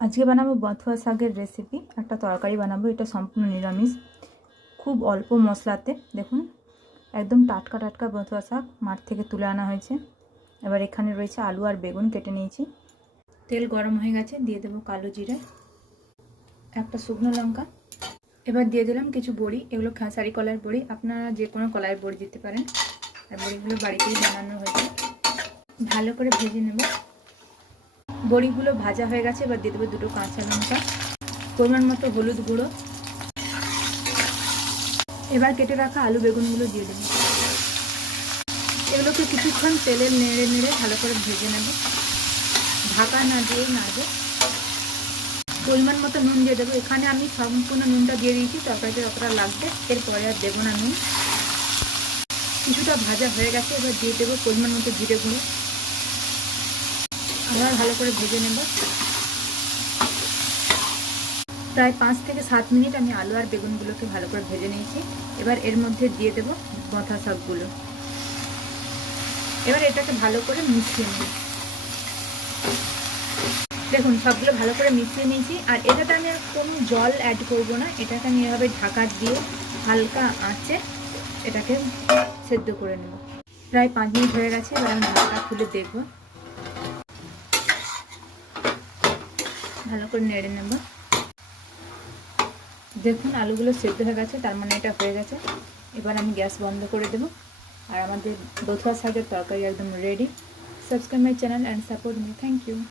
আজকে বানাবো বথুয়া শাকের রেসিপি। একটা তরকারি বানাবো, এটা সম্পূর্ণ নিরামিষ, খুব অল্প মশলাতে। দেখুন, একদম টাটকা টাটকা বথুয়া শাক মাঠ থেকে তুলে আনা হয়েছে। এবার এখানে রয়েছে আলু আর বেগুন কেটে নিয়েছি। তেল গরম হয়ে গেছে, দিয়ে দেবো কালো জিরে, একটা শুকনো লঙ্কা। এবার দিয়ে দিলাম কিছু বড়ি, এগুলো খেসারি কলার বড়ি, আপনারা যে কোনো কলার বড়ি দিতে পারেন। আর বড়িগুলো বাড়িতেই বানানো হয়েছে। ভালো করে ভেজে নেব। বড়িগুলো ভাজা হয়ে গেছে, এবার দিয়ে দেবো দুটো কাঁচা লঙ্কা, পরিমাণ মতো হলুদ গুঁড়ো। এবার কেটে রাখা আলু বেগুনগুলো দিয়ে দেবো। এগুলোকে কিছুক্ষণ তেলে নেড়ে নেড়ে ভালো করে ভেজে নেব, ঢাকা না দিয়ে নাড়ব। পরিমাণ মতো নুন দিয়ে দেবো। এখানে আমি সম্পূর্ণ নুনটা দিয়ে দিয়েছি, তরকারিতে যতটা লাগবে, এরপরে আর দেবো না নুন। কিছুটা ভাজা হয়ে গেছে, এবার দিয়ে দেবো পরিমাণ মতো জিরে গুঁড়ো। আবার ভালো করে ভেজে নেব। প্রায় 5 থেকে 7 মিনিট আমি আলু আর বেগুনগুলোকে ভালো করে ভেজে নিয়েছি। এবার এর মধ্যে দিয়ে দেবো বথা শাকগুলো। এবার এটাকে ভালো করে মিশিয়ে নেব। দেখুন, সবগুলো ভালো করে মিশিয়ে নিয়েছি। আর এটাতে আমি আর কোনো জল অ্যাড করব না, এটাকে আমি এভাবে ঢাকা দিয়ে হালকা আঁচে এটাকে সেদ্ধ করে নেব। প্রায় 5 মিনিট হয়ে গেছে, এবার আমি ঢাকা খুলে দেখব। ভালো করে নেড়ে নেব। দেখুন, আলুগুলো সেদ্ধ হয়ে গেছে, তার মানে এটা হয়ে গেছে। এবার আমি গ্যাস বন্ধ করে দেব। আর আমাদের বথুয়া শাকের তরকারি একদম রেডি। Subscribe my channel and support me. Thank you.